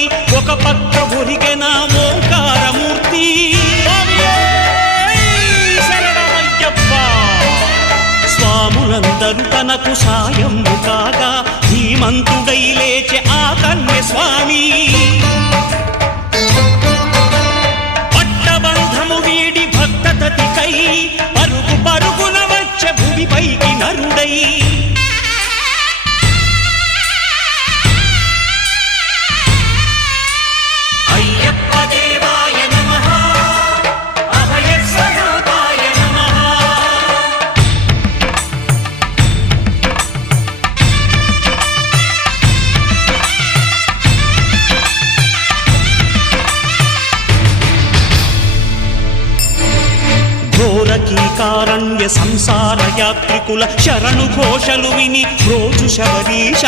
తోటి ఒక పక్క ఒరిగెన ఓంకారమూర్తి. స్వాములందరూ తనకు సాయము కాగా ధీమంతుడై లేచె ఆ కన్య స్వామి. పట్టబంధము వీడి భక్తతతికై పరుగు పరుగున వచ్చె భూమిపైకి నరుడై. ఘోరకీకారణ్య సంసార యాత్రికుల శరణు ఘోషలు విని రోజు శబరీశ